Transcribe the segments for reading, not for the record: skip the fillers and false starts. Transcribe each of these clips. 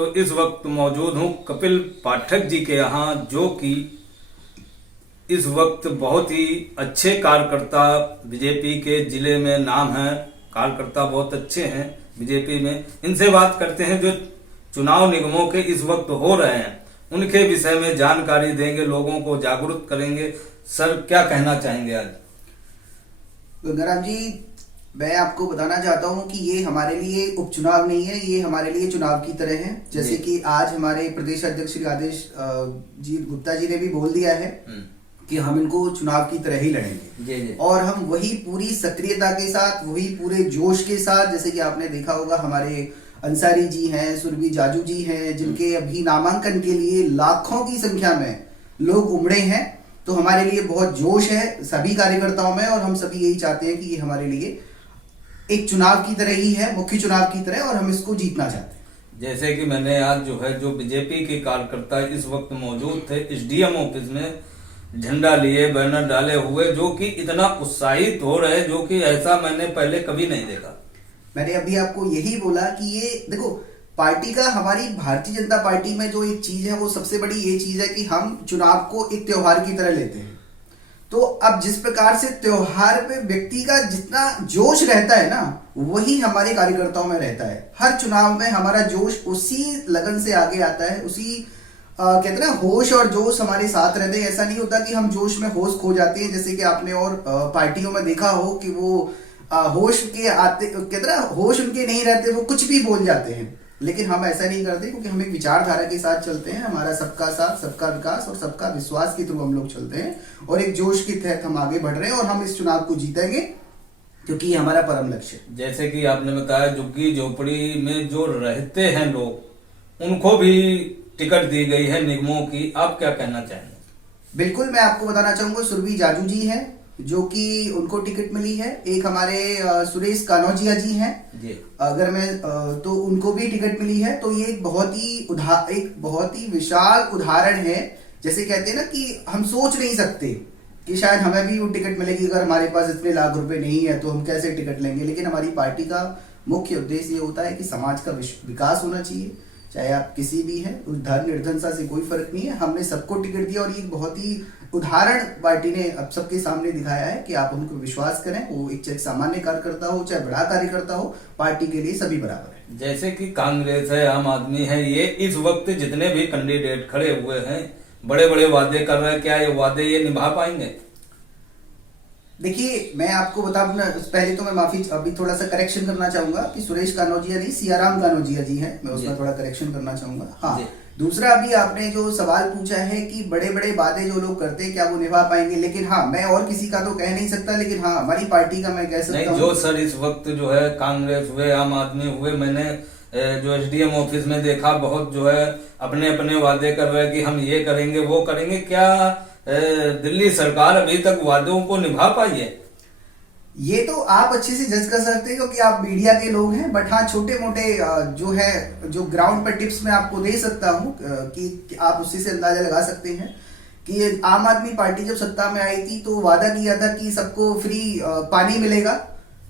दोस्तों, इस वक्त मौजूद हूँ कपिल पाठक जी के यहाँ, जो कि इस वक्त बहुत ही अच्छे कार्यकर्ता बीजेपी के जिले में नाम है। कार्यकर्ता बहुत अच्छे हैं बीजेपी में। इनसे बात करते हैं जो चुनाव निगमों के इस वक्त हो रहे हैं, उनके विषय में जानकारी देंगे, लोगों को जागरूक करेंगे। सर, क्या कहना चाहेंगे आज? गंगाराम जी, मैं आपको बताना चाहता हूं कि ये हमारे लिए उपचुनाव नहीं है, ये हमारे लिए चुनाव की तरह है। जैसे कि आज हमारे प्रदेश अध्यक्ष श्री आदेश जी गुप्ता जी ने भी बोल दिया है कि हम इनको चुनाव की तरह ही लड़ेंगे। और हम वही पूरी सक्रियता के साथ, वही पूरे जोश के साथ, जैसे कि आपने देखा होगा हमारे अंसारी जी हैं, सुरभि जाजू जी हैं, जिनके अभी नामांकन के लिए लाखों की संख्या में लोग उमड़े हैं। तो हमारे लिए बहुत जोश है सभी कार्यकर्ताओं में, और हम सभी यही चाहते हैं कि ये हमारे लिए एक चुनाव की तरह ही है, मुख्य चुनाव की तरह, और हम इसको जीतना चाहते हैं। जैसे कि मैंने आज जो बीजेपी के कार्यकर्ता इस वक्त मौजूद थे एसडीएम ऑफिस में, झंडा लिए, बैनर डाले हुए, जो कि इतना उत्साहित हो रहे, जो कि ऐसा मैंने पहले कभी नहीं देखा। मैंने अभी आपको यही बोला कि ये देखो, पार्टी का, हमारी भारतीय जनता पार्टी में जो एक चीज है, वो सबसे बड़ी ये चीज है कि हम चुनाव को एक त्योहार की तरह लेते हैं। तो अब जिस प्रकार से त्योहार पे व्यक्ति का जितना जोश रहता है ना, वही हमारे कार्यकर्ताओं में रहता है। हर चुनाव में हमारा जोश उसी लगन से आगे आता है, उसी कहते हैं ना, होश और जोश हमारे साथ रहते हैं। ऐसा नहीं होता कि हम जोश में होश खो जाते हैं, जैसे कि आपने और पार्टियों में देखा हो कि वो होश के आते, कहते हैं ना, होश उनके नहीं रहते, वो कुछ भी बोल जाते हैं। लेकिन हम ऐसा नहीं करते, क्योंकि हम एक विचारधारा के साथ चलते हैं। हमारा सबका साथ, सबका विकास और सबका विश्वास के थ्रू हम लोग चलते हैं, और एक जोश के तहत हम आगे बढ़ रहे हैं, और हम इस चुनाव को जीतेंगे, क्योंकि ये हमारा परम लक्ष्य है। जैसे कि आपने बताया, झुग्गी झोपड़ी में जो रहते हैं लोग, उनको भी टिकट दी गई है निगमों की। आप क्या कहना चाहेंगे? बिल्कुल, मैं आपको बताना चाहूंगा, सुरभि जाजू जी हैं जो कि उनको टिकट मिली है। एक हमारे सुरेश कानौजिया जी हैं, अगर मैं तो उनको भी टिकट मिली है। तो ये एक बहुत ही विशाल उदाहरण है। जैसे कहते हैं ना कि हम सोच नहीं सकते कि शायद हमें भी वो टिकट मिलेगी, अगर हमारे पास इतने लाख रुपए नहीं है तो हम कैसे टिकट लेंगे। लेकिन हमारी पार्टी का मुख्य उद्देश्य ये होता है कि समाज का विकास होना चाहिए, चाहे आप किसी भी हैं, उस धन निर्धनता से कोई फर्क नहीं है। हमने सबको टिकट दिया, और ये बहुत ही उदाहरण पार्टी ने अब सबके सामने दिखाया है कि आप उनको विश्वास करें। वो एक चाहे सामान्य कार्यकर्ता हो, चाहे बड़ा कार्यकर्ता हो, पार्टी के लिए सभी बराबर है। जैसे कि कांग्रेस है, आम आदमी है, ये इस वक्त जितने भी कैंडिडेट खड़े हुए हैं, बड़े बड़े वादे कर रहे हैं। क्या ये वादे ये निभा पाएंगे? देखिए, मैं आपको पहले तो मैं अभी थोड़ा सा करेक्शन करना चाहूंगा कि सुरेश कानौजिया नहीं, सियाराम कानौजिया जी हैं। मैं उसमें थोड़ा करेक्शन करना चाहूंगा। हाँ, दूसरा, अभी आपने जो सवाल पूछा है कि बड़े बड़े वादे जो लोग करते हैं, क्या वो निभा पाएंगे? लेकिन हाँ, मैं और किसी का तो कह नहीं सकता, लेकिन हाँ, हमारी पार्टी का मैं कह सकता हूँ। जो सर इस वक्त जो है कांग्रेस हुए, आम आदमी हुए, मैंने जो एसडीएम ऑफिस में देखा, बहुत जो है अपने अपने वादे कर रहे हैं कि हम ये करेंगे, वो करेंगे। क्या दिल्ली सरकार अभी तक वादों को निभा पाई है? ये तो आप अच्छे से जज कर सकते हैं, क्योंकि आप मीडिया के लोग हैं। बट हाँ, छोटे मोटे जो है, जो ग्राउंड पर टिप्स मैं आपको दे सकता हूँ कि आप उसी से अंदाजा लगा सकते हैं कि आम आदमी पार्टी जब सत्ता में आई थी तो वादा किया था कि सबको फ्री पानी मिलेगा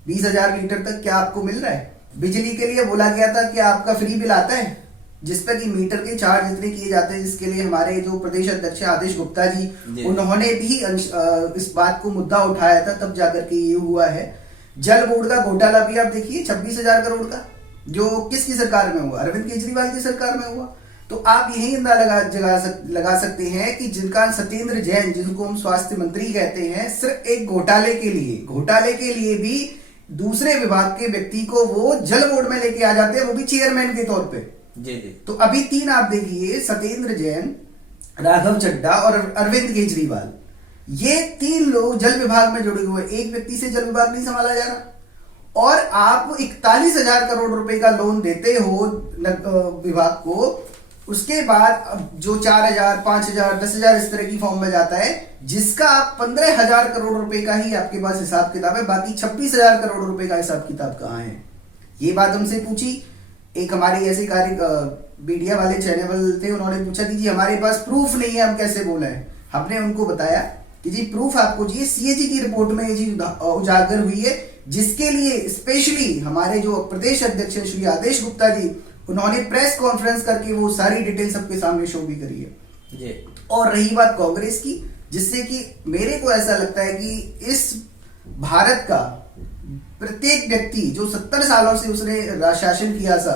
20,000 लीटर तक। क्या आपको मिल रहा है? बिजली के लिए बोला गया था कि आपका फ्री बिल आता है, जिसपे कि मीटर के चार्ज जितने किए जाते हैं, जिसके लिए हमारे जो प्रदेश अध्यक्ष आदेश गुप्ता जी, उन्होंने भी इस बात को मुद्दा उठाया था, तब जाकर के ये हुआ है। जल बोर्ड का घोटाला भी आप देखिए, 26,000 करोड़ का, जो किसकी सरकार में हुआ? अरविंद केजरीवाल की सरकार में हुआ। तो आप यही अंदाजा लगा सकते हैं कि जिनका सत्येंद्र जैन, जिनको हम स्वास्थ्य मंत्री कहते हैं, सिर्फ एक घोटाले के लिए भी दूसरे विभाग के व्यक्ति को वो जल बोर्ड में लेके आ जाते हैं, वो भी चेयरमैन के तौर पर। जी। तो अभी 3 आप देखिए, सत्येंद्र जैन, राघव चड्ढा और अरविंद केजरीवाल, ये 3 लोग जल विभाग में जुड़े हुए। एक व्यक्ति से जल विभाग नहीं संभाला जा रहा, और आप 41,000 करोड़ रुपए का लोन देते हो विभाग को। उसके बाद जो 4,000, 5,000, 10,000 इस तरह की फॉर्म में जाता है, जिसका 15,000 करोड़ रुपए का ही आपके पास हिसाब किताब है। बाकी 26,000 करोड़ रुपए का हिसाब किताब कहाँ है? ये बात हमसे पूछी एक हमारे ऐसे मीडिया वाले चैनल थे, उन्होंने पूछा कि जी हमारे पास प्रूफ नहीं है, हम कैसे बोले हैं? हमने उनको बताया कि जी प्रूफ आपको जी सीएजी की रिपोर्ट में ये चीज उजागर हुई है, जिसके लिए स्पेशली हमारे जो प्रदेश अध्यक्ष श्री आदेश गुप्ता जी, उन्होंने प्रेस कॉन्फ्रेंस करके वो सारी डिटेल सबके सामने शो भी करी है जी। और रही बात कांग्रेस की, जिससे कि मेरे को ऐसा लगता है कि इस भारत का प्रत्येक व्यक्ति जो 70 सालों से उसने शासन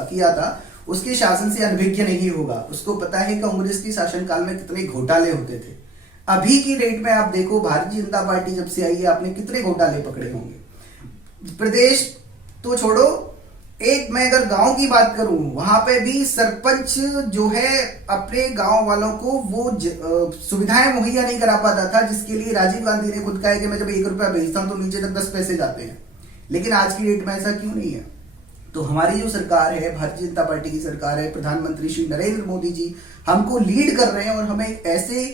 किया था उसके शासन से अनभिज्ञ नहीं होगा। उसको पता है कांग्रेस के शासनकाल में कितने घोटाले होते थे। अभी की डेट में आप देखो, भारतीय जनता पार्टी जब से आई है, आपने कितने घोटाले पकड़े होंगे। प्रदेश तो छोड़ो, एक मैं अगर गांव की बात करूं, वहां पे भी सरपंच जो है अपने गांव वालों को वो सुविधाएं मुहैया नहीं करा पाता था, जिसके लिए राजीव गांधी ने खुद कहा है कि मैं जब 1 रुपया भेजता हूं तो नीचे तक 10 पैसे जाते हैं। लेकिन आज की डेट में ऐसा क्यों नहीं है? तो हमारी जो सरकार है, भारतीय जनता पार्टी की सरकार है, प्रधानमंत्री श्री नरेंद्र मोदी जी हमको लीड कर रहे हैं और हमें ऐसे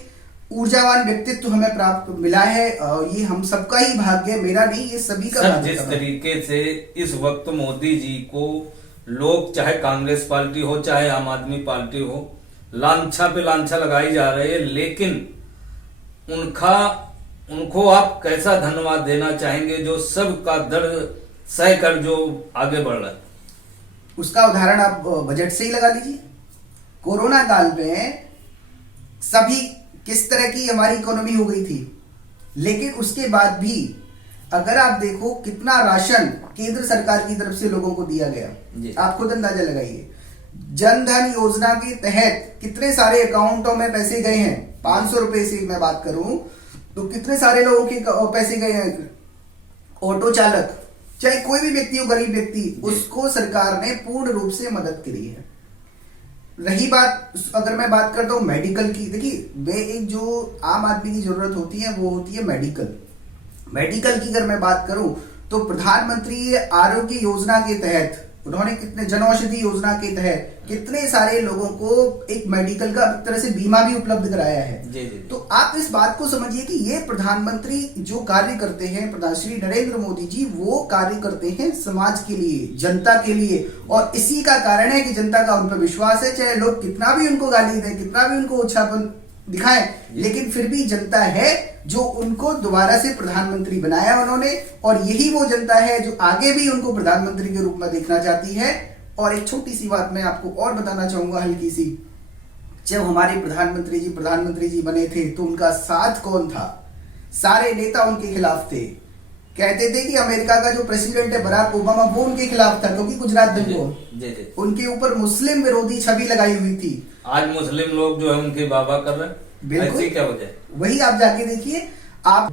ऊर्जावान व्यक्तित्व हमें प्राप्त मिला है। ये हम सबका ही भाग्य है, मेरा नहीं, ये सभी का सर, भाग्य जिस है। तरीके से इस वक्त मोदी जी को लोग, चाहे कांग्रेस पार्टी हो चाहे आम आदमी पार्टी हो, लांछा पे लांछा लगाई जा रहे हैं, लेकिन उनको आप कैसा धन्यवाद देना चाहेंगे जो सबका दर्द सह कर जो आगे बढ़ रहा है? उसका उदाहरण आप बजट से ही लगा लीजिए। कोरोना काल में सभी किस तरह की हमारी इकोनॉमी हो गई थी, लेकिन उसके बाद भी अगर आप देखो कितना राशन केंद्र सरकार की तरफ से लोगों को दिया गया, आप खुद अंदाजा लगाइए। जन धन योजना के तहत कितने सारे अकाउंटों में पैसे गए हैं। 500 रुपए से मैं बात करूं तो कितने सारे लोगों के पैसे गए हैं। ऑटो चालक, चाहे कोई भी व्यक्ति हो, गरीब व्यक्ति, उसको सरकार ने पूर्ण रूप से मदद करी है। रही बात, अगर मैं बात करता हूं मेडिकल की, देखिए एक जो आम आदमी की जरूरत होती है वो होती है मेडिकल की अगर मैं बात करूं तो प्रधानमंत्री आरोग्य योजना के तहत उन्होंने कितने, जनऔषधि योजना के तहत कितने सारे लोगों को एक मेडिकल का एक तरह से बीमा भी उपलब्ध कराया है। जी। तो आप इस बात को समझिए कि ये प्रधानमंत्री जो कार्य करते हैं, प्रधानमंत्री श्री नरेंद्र मोदी जी, वो कार्य करते हैं समाज के लिए, जनता के लिए, और इसी का कारण है कि जनता का उन पर विश्वास है। चाहे लोग कितना भी उनको गाली दें, कितना भी उनको ओछापन दिखाएं, लेकिन फिर भी जनता है जो उनको दोबारा से प्रधानमंत्री बनाया उन्होंने, और यही वो जनता है जो आगे भी उनको प्रधानमंत्री के रूप में देखना चाहती है। और एक छोटी सी बात मैं आपको और बताना चाहूंगा, हल्की सी। जब हमारे प्रधानमंत्री जी बने थे तो उनका साथ कौन था? सारे नेता उनके खिलाफ थे। कहते थे कि अमेरिका का जो प्रेसिडेंट है बराक ओबामा, वो उनके खिलाफ था क्योंकि गुजरात दंगों, उनके ऊपर मुस्लिम विरोधी छवि लगाई हुई थी। आज मुस्लिम लोग जो है उनके बाबा कर रहे हैं, ऐसी क्या वजह? वही आप जाके देखिए, आप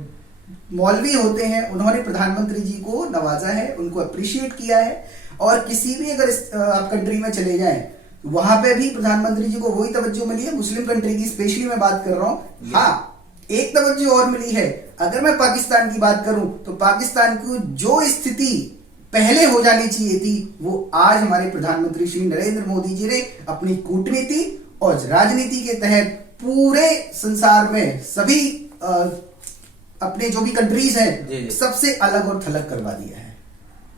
मौलवी होते हैं, उन्होंने प्रधानमंत्री जी को नवाजा है, उनको अप्रिशिएट किया है। और किसी भी अगर आप कंट्री में चले जाएं, वहां पे भी प्रधानमंत्री जी को वही तवज्जो मिली है। मुस्लिम कंट्री की स्पेशली मैं बात कर रहा हूं। हाँ, एक तवज्जो और मिली है। अगर मैं पाकिस्तान की बात करूं तो पाकिस्तान की जो स्थिति पहले हो जानी चाहिए थी, वो आज हमारे प्रधानमंत्री श्री नरेंद्र मोदी जी ने अपनी कूटनीति और राजनीति के तहत पूरे संसार में सभी अपने जो भी कंट्रीज हैं सबसे अलग और थलग करवा दिया है।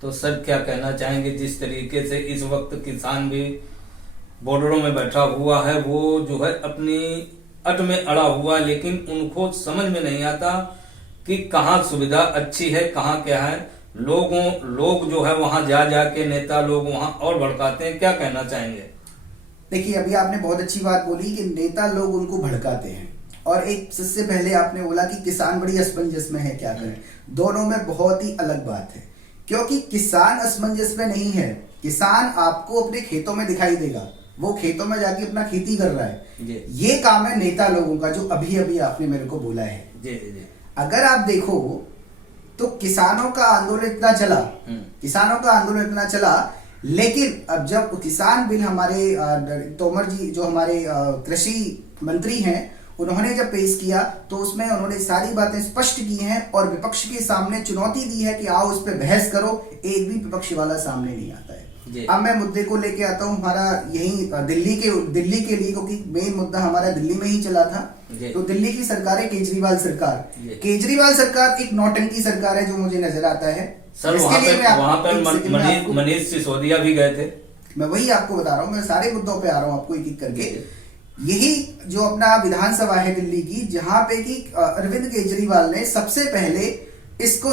तो सर क्या कहना चाहेंगे, जिस तरीके से इस वक्त किसान भी बॉर्डरों में बैठा हुआ है, वो जो है अपनी अट में अड़ा हुआ, लेकिन उनको समझ में नहीं आता कि कहाँ सुविधा अच्छी है, कहाँ क्या है। लोग जो है वहां जा के नेता लोग वहां और भड़काते हैं। क्या कहना चाहेंगे? देखिए, अभी आपने बहुत अच्छी बात बोली कि नेता लोग उनको भड़काते हैं, और एक सबसे पहले आपने बोला कि किसान बड़ी असमंजस में है, क्या करें। दोनों में बहुत ही अलग बात है, क्योंकि किसान असमंजस में नहीं है। किसान आपको अपने खेतों में दिखाई देगा, वो खेतों में जाके अपना खेती कर रहा है। ये काम है नेता लोगों का, जो अभी अभी आपने मेरे को बोला है। जी। अगर आप देखो तो किसानों का आंदोलन इतना चला, लेकिन अब जब किसान बिल हमारे तोमर जी जो हमारे कृषि मंत्री हैं, उन्होंने जब पेश किया तो उसमें उन्होंने सारी बातें स्पष्ट की हैं और विपक्ष के सामने चुनौती दी है कि आओ उस पर बहस करो। एक भी विपक्षी वाला सामने नहीं आता है। अब मैं मुद्दे को लेके आता हूँ हमारा यही दिल्ली के लिए, क्योंकि मेन मुद्दा हमारा दिल्ली में ही चला था। तो दिल्ली की सरकार है केजरीवाल सरकार एक नौटंकी सरकार है, जो मुझे नजर आता है। सर वहां पर मनीष सिसोदिया भी गए थे। मैं वही आपको बता रहा हूँ, मैं सारे मुद्दों पे आ रहा हूँ आपको एक एक करके। यही जो अपना विधानसभा है दिल्ली की, जहां पे कि अरविंद केजरीवाल ने सबसे पहले इसको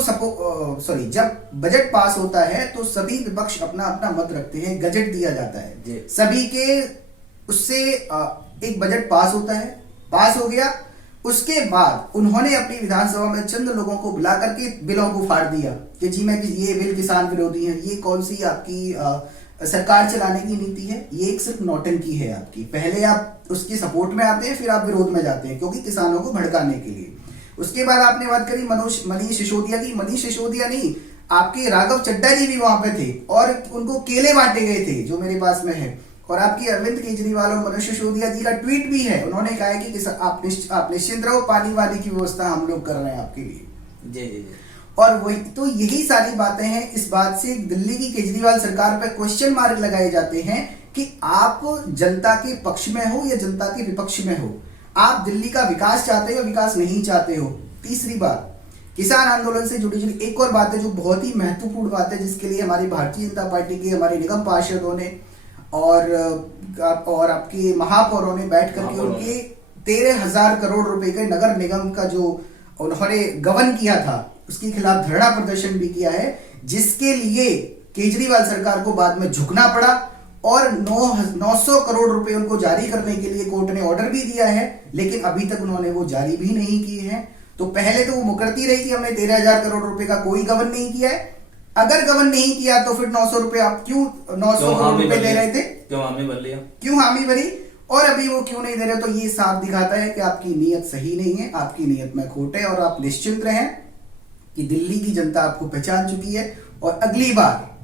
जब बजट पास होता है तो सभी विपक्ष अपना अपना मत रखते हैं, गजट दिया जाता जी। है सभी के, उससे एक बजट पास होता है, पास हो गया। उसके बाद उन्होंने अपनी विधानसभा में चंद लोगों को बुला करके बिलों को फाड़ दिया कि जी मैं ये बिल किसान विरोधी है, ये कौन सी आपकी सरकार चलाने की नीति है, ये एक सिर्फ नौटंकी है आपकी। पहले आप उसके सपोर्ट में आते हैं, फिर आप विरोध में जाते हैं, क्योंकि किसानों को भड़काने के लिए। उसके बाद आपने बात करी मनीष सिसोदिया की। मनीष सिसोदिया नहीं, आपके राघव चड्ढा जी भी वहां पे थे और उनको केले बांटे गए थे, जो मेरे पास में है। और आपकी अरविंद केजरीवाल और मनीष सिसोदिया जी का ट्वीट भी है, उन्होंने कहा है कि आप निश्चिंत रहो, पानी वाली की व्यवस्था हम लोग कर रहे हैं आपके लिए। जी। और वही तो, यही सारी बातें हैं। इस बात से दिल्ली की केजरीवाल सरकार पर क्वेश्चन मार्क लगाए जाते हैं कि आप जनता के पक्ष में हो या जनता के विपक्ष में हो, आप दिल्ली का विकास चाहते हो, विकास नहीं चाहते हो। तीसरी बात, किसान आंदोलन से जुड़ी जुड़ी एक और बात है जो बहुत ही महत्वपूर्ण बात है, जिसके लिए हमारी भारतीय जनता पार्टी के हमारे निगम पार्षदों ने और आपके महापौरों ने बैठ करके उनके 13,000 करोड़ रुपए के नगर निगम का जो उन्होंने गबन किया था, उसके खिलाफ धरना प्रदर्शन भी किया है, जिसके लिए केजरीवाल सरकार को बाद में झुकना पड़ा और 900 करोड़ रुपए उनको जारी करने के लिए कोर्ट ने ऑर्डर भी दिया है, लेकिन अभी तक उन्होंने वो जारी भी नहीं किए हैं। तो पहले तो वो मुकरती रही कि हमने 13,000 करोड़ रुपए का कोई गबन नहीं किया है। अगर गबन नहीं किया तो फिर 900 रुपए आप क्यों 900 करोड़ रुपए दे रहे थे, क्यों हामी भर लिया, क्यों हामी भरी, और अभी वो क्यों नहीं दे रहे? तो ये साफ दिखाता है कि आपकी नीयत सही नहीं है, आपकी नीयत में खोट है। और आप निश्चिंत रहें कि दिल्ली की जनता आपको पहचान चुकी है और अगली बार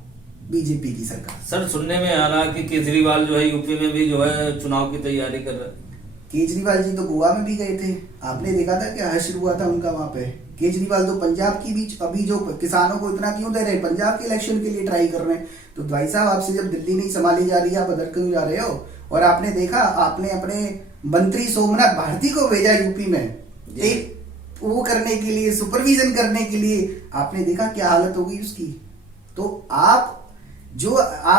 बीजेपी की सरकार। सर सुनने में आ रहा कि केजरीवाल जो है यूपी में भी जो है चुनाव की तैयारी कर रहे हैं। केजरीवाल जी तो गोवा में भी गए थे, आपने देखा था क्या हश्र हुआ था उनका वहां पे। केजरीवाल तो पंजाब की भी अभी जो किसानों को इतना क्यों दे रहे हैं, पंजाब के इलेक्शन के लिए ट्राई कर रहे हैं। तो भाई साहब, आपसे जब दिल्ली नहीं संभाली जा रही है, आप अदर क्यों जा रहे हो? और आपने देखा, आपने अपने मंत्री सोमनाथ भारती को भेजा यूपी में एक वो करने के लिए, सुपरविजन करने के लिए। आपने देखा क्या हालत हो गई उसकी। तो आप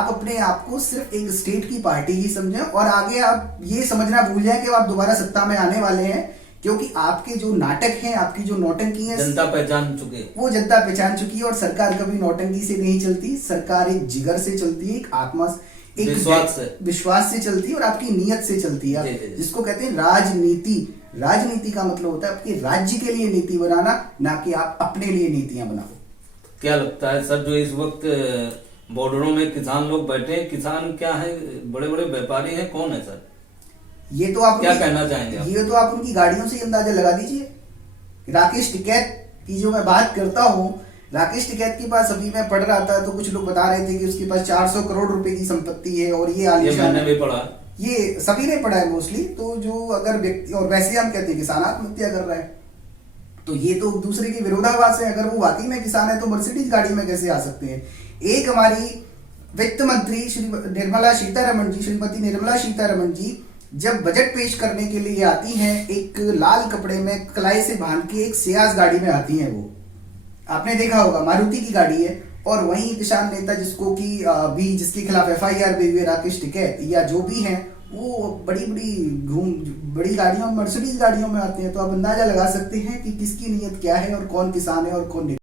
अपने आप को सिर्फ एक स्टेट की पार्टी ही समझें और आगे आप ये समझना भूल जाएं कि आप दोबारा सत्ता में आने वाले हैं, क्योंकि आपके जो नाटक हैं, आपकी जो नौटंकी है, जनता पहचान चुकी है, वो जनता पहचान चुकी है। और सरकार कभी नौटंकी से नहीं चलती, सरकार एक जिगर से चलती है, एक आत्मा, एक विश्वास से चलती है और आपकी नीयत से चलती है, जिसको कहते हैं राजनीति। राजनीति का मतलब होता है आपके राज्य के लिए नीति बनाना, ना कि आप अपने लिए नीतियां बनाओ। क्या लगता है सर, जो इस वक्त बॉर्डरों में किसान लोग बैठे, किसान क्या है, बड़े बड़े व्यापारी हैं, कौन है सर? ये तो आप क्या कहना चाहेंगे आप? ये तो आप उनकी गाड़ियों से अंदाजा लगा दीजिए। राकेश टिकैत की जो मैं बात करता हूँ, राकेश टिकैत के पास अभी मैं पढ़ रहा था तो कुछ लोग बता रहे थे कि उसके पास 400 करोड़ रुपए की संपत्ति है और ये आलीशान, मैंने भी पढ़ा, ये सभी ने पढ़ा है मोस्टली। तो जो अगर व्यक्ति, और वैसे हम कहते हैं किसान आत्महत्या कर रहा है, तो ये तो दूसरे के विरोधाभास है। अगर वो वाकई में किसान है तो मर्सिडीज गाड़ी में कैसे आ सकते हैं? एक हमारी वित्त मंत्री श्रीमती निर्मला सीतारमण जी जब बजट पेश करने के लिए आती हैं, एक लाल कपड़े में कलाई से बांध के एक सियाज गाड़ी में आती हैं। वो आपने देखा होगा, मारुति की गाड़ी है। और वहीं किसान नेता जिसके खिलाफ FIR भी हुए, राकेश टिकैत या जो भी हैं, वो बड़ी गाड़ियों, मर्सिडीज गाड़ियों में आते हैं। तो आप अंदाजा लगा सकते हैं कि किसकी नीयत क्या है और कौन किसान है और कौन